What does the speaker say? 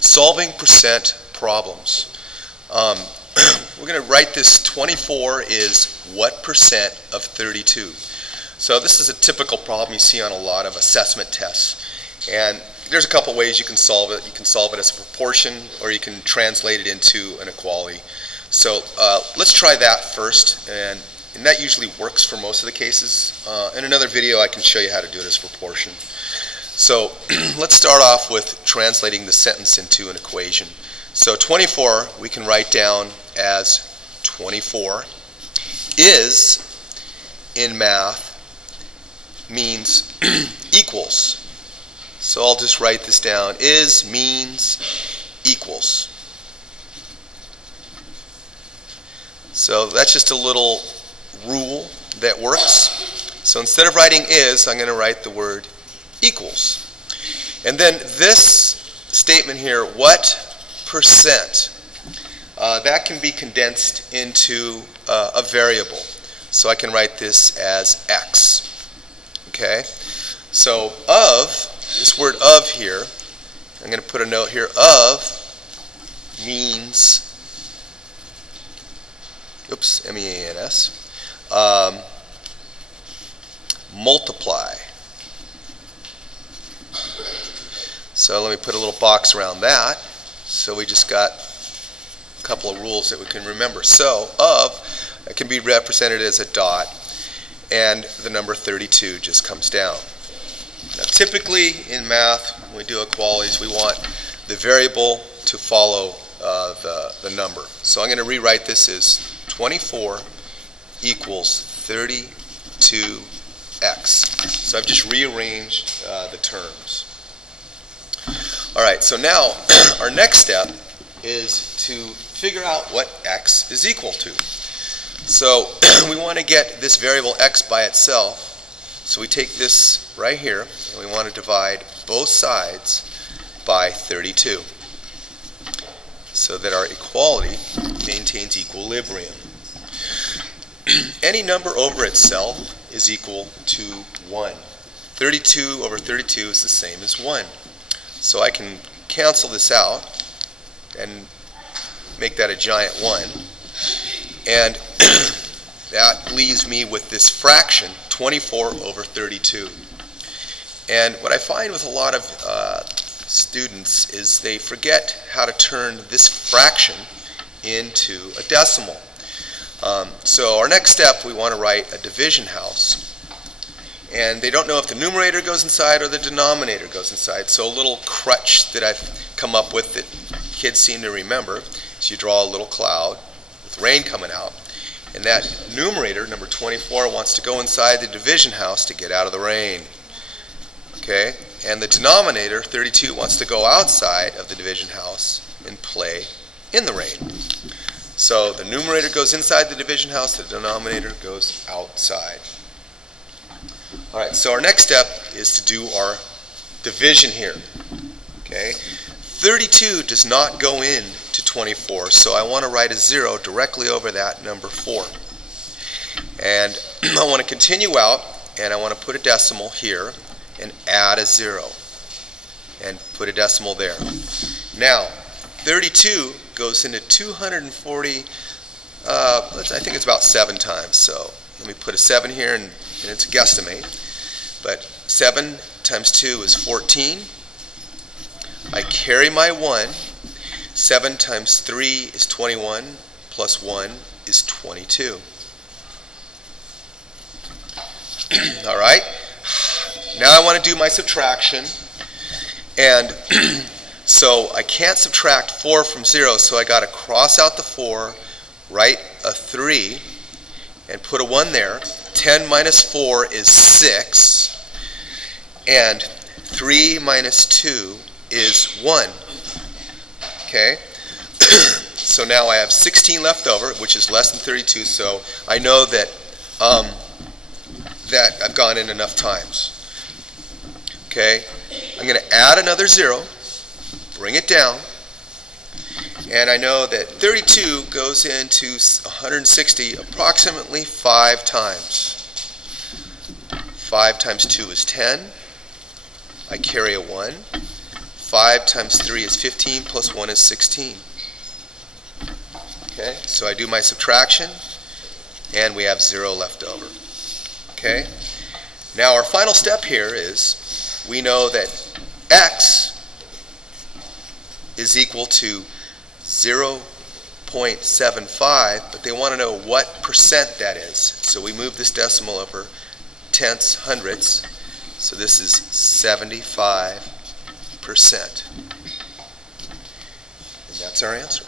Solving percent problems. We're going to write this 24 is what percent of 32. So this is a typical problem you see on a lot of assessment tests. And there's a couple ways you can solve it. You can solve it as a proportion, or you can translate it into an equality. So let's try that first, and that usually works for most of the cases. In another video I can show you how to do it as proportion. So let's start off with translating the sentence into an equation. So 24 we can write down as 24 is, in math, means equals. So I'll just write this down. Is means equals. So that's just a little rule that works. So instead of writing is, I'm going to write the word equals. And then this statement here, what percent, that can be condensed into a variable. So I can write this as x. Okay? So of, this word of here, I'm going to put a note here, of means, oops, M-E-A-N-S, multiply. So let me put a little box around that. So we just got a couple of rules that we can remember. So of, it can be represented as a dot, and the number 32 just comes down. Now typically in math, when we do equalities, we want the variable to follow the number. So I'm going to rewrite this as 24 equals 32x. So I've just rearranged the terms. Alright, so now our next step is to figure out what x is equal to. So we want to get this variable x by itself. So we take this right here and we want to divide both sides by 32 so that our equality maintains equilibrium. Any number over itself is equal to 1. 32 over 32 is the same as 1. So I can cancel this out and make that a giant 1. And that leaves me with this fraction, 24 over 32. And what I find with a lot of students is they forget how to turn this fraction into a decimal. So our next step, we want to write a division house. And they don't know if the numerator goes inside or the denominator goes inside. So a little crutch that I've come up with that kids seem to remember is you draw a little cloud with rain coming out. And that numerator, number 24, wants to go inside the division house to get out of the rain. Okay? And the denominator, 32, wants to go outside of the division house and play in the rain. So the numerator goes inside the division house, the denominator goes outside. Alright, so our next step is to do our division here. Okay? 32 does not go in to 24, so I want to write a 0 directly over that number 4. And I want to continue out, and I want to put a decimal here and add a 0 and put a decimal there. Now, 32 goes into 240, I think it's about 7 times. So let me put a 7 here, and it's a guesstimate. But 7 times 2 is 14. I carry my 1. 7 times 3 is 21, plus 1 is 22. Alright, now I want to do my subtraction. And so I can't subtract 4 from 0, so I got to cross out the 4, write a 3, and put a 1 there. 10 minus 4 is 6, and 3 minus 2 is 1. Okay? So now I have 16 left over, which is less than 32, so I know that that I've gone in enough times. Okay? I'm going to add another 0, bring it down, and I know that 32 goes into 160 approximately 5 times. 5 times 2 is 10. I carry a 1. 5 times 3 is 15, plus 1 is 16. Okay, so I do my subtraction, and we have 0 left over. Okay, now our final step here is we know that x is equal to 0.75, but they want to know what percent that is. So we move this decimal over tenths, hundredths. So this is 75%. And that's our answer.